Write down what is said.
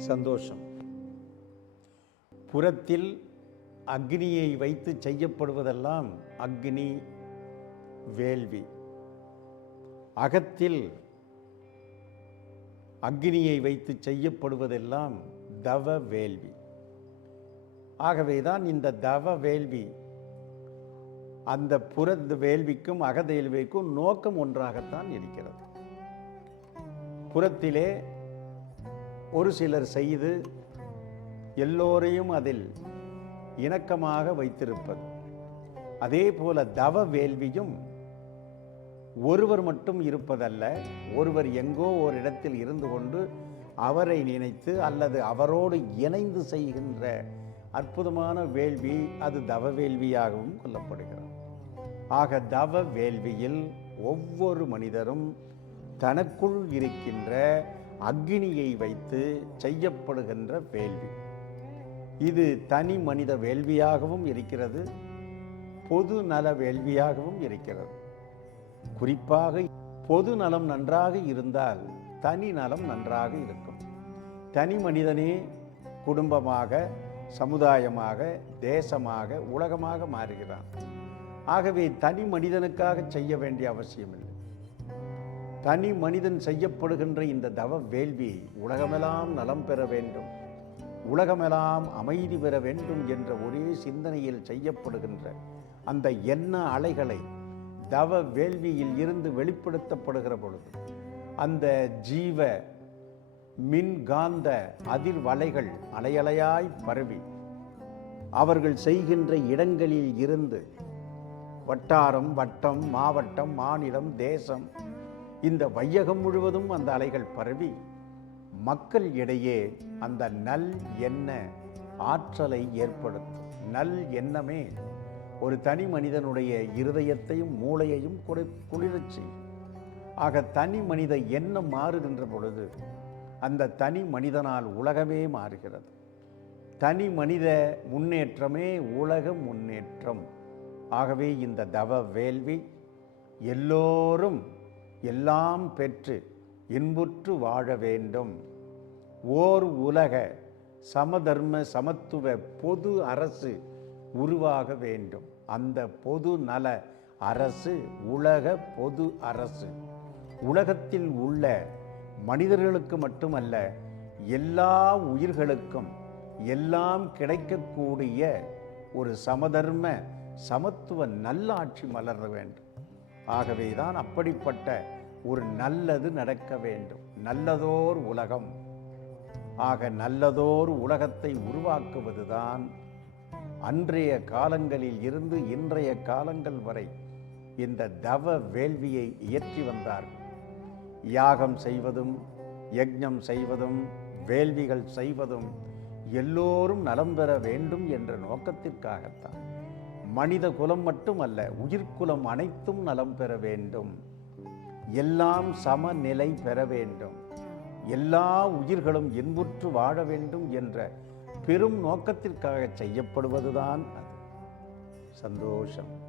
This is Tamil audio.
சந்தோஷம். புறத்தில் அக்னியை வைத்து செய்யப்படுவதெல்லாம் அக்னி வேள்வி. அகத்தில் அக்னியை வைத்து செய்யப்படுவதெல்லாம் தவ வேள்வி. ஆகவேதான் இந்த தவ வேள்வி அந்த புற வேள்விக்கும் அகதேள்விக்கும் நோக்கம் ஒன்றாகத்தான் இருக்கிறது. புறத்திலே ஒரு சிலர் செய்து எல்லோரையும் அதில் இணக்கமாக வைத்திருப்பது. அதே போல தவ வேள்வியும் ஒருவர் மட்டும் இருப்பதல்ல ஒருவர் எங்கோ ஒரு இடத்தில் இருந்து கொண்டு அவரை நினைத்து அல்லது அவரோடு இணைந்து செய்கின்ற அற்புதமான வேள்வி அது தவ வேள்வியாகவும் கொல்லப்படுகிறது ஆக தவ வேள்வியில் ஒவ்வொரு மனிதரும் தனக்குள் இருக்கின்ற அக்னியை வைத்து செய்யப்படுகின்ற வேள்வி. இது தனி மனித வேள்வியாகவும் இருக்கிறது பொது நல வேள்வியாகவும் இருக்கிறது. குறிப்பாக பொது நலம் நன்றாக இருந்தால் தனி நலம் நன்றாக இருக்கும். தனி மனிதனே குடும்பமாக சமுதாயமாக தேசமாக உலகமாக மாறுகிறான். ஆகவே தனி மனிதனுக்காக செய்ய வேண்டிய அவசியமில்லை. தனி மனிதன் செய்யப்படுகின்ற இந்த தவ வேள்வி உலகமெல்லாம் நலம் பெற வேண்டும். உலகமெல்லாம் அமைதி பெற வேண்டும் என்ற ஒரே சிந்தனையில் செய்யப்படுகின்ற அந்த எண்ண அலைகளை தவ வேள்வியில் இருந்து வெளிப்படுத்தப்படுகிற பொழுது அந்த ஜீவ மின்காந்த அதிர்வலைகள் அலையலையாய் பரவி அவர்கள் செய்கின்ற இடங்களில் இருந்து வட்டாரம் வட்டம் மாவட்டம் மாநிலம் தேசம் இந்த வையகம் முழுவதும் அந்த அலைகள் பரவி மக்கள் இடையே அந்த நல் எண்ண ஆற்றலை ஏற்படுத்தும். நல் எண்ணமே ஒரு தனி மனிதனுடைய இருதயத்தையும் மூளையையும் குறை குளிரச் செய்யும். ஆக தனி மனித எண்ணம் மாறுகின்ற பொழுது அந்த தனி மனிதனால் உலகமே மாறுகிறது. தனி மனித முன்னேற்றமே உலக முன்னேற்றம். ஆகவே இந்த தவ வேள்வி எல்லோரும் எல்லாம் பெற்று இன்புற்று வாழ வேண்டும். ஓர் உலக சமதர்ம சமத்துவ பொது அரசு உருவாக வேண்டும். அந்த பொது நல அரசு உலக பொது அரசு. உலகத்தில் உள்ள மனிதர்களுக்கு மட்டுமல்ல எல்லா உயிர்களுக்கும் எல்லாம் கிடைக்கக்கூடிய ஒரு சமதர்ம சமத்துவ நல்லாட்சி மலர வேண்டும். ஆகவே தான் அப்படிப்பட்ட ஒரு நல்லது நடக்க வேண்டும். நல்லதோர் உலகம். ஆக நல்லதோர் உலகத்தை உருவாக்குவதுதான் அன்றைய காலங்களில் இருந்து இன்றைய காலங்கள் வரை இந்த தவ வேள்வியை இயற்றி வந்தார். யாகம் செய்வதும் யஜ்ஞம் செய்வதும் வேள்விகள் செய்வதும் எல்லோரும் நலம் பெற வேண்டும் என்ற நோக்கத்திற்காகத்தான். மனித குலம் மட்டுமல்ல உயிர்க்குலம் அனைத்தும் நலம் பெற வேண்டும். எல்லாம் சமநிலை பெற வேண்டும். எல்லா உயிர்களும் இன்புற்று வாழ வேண்டும் என்ற பெரும் நோக்கத்திற்காக செய்யப்படுவதுதான் அது. சந்தோஷம்.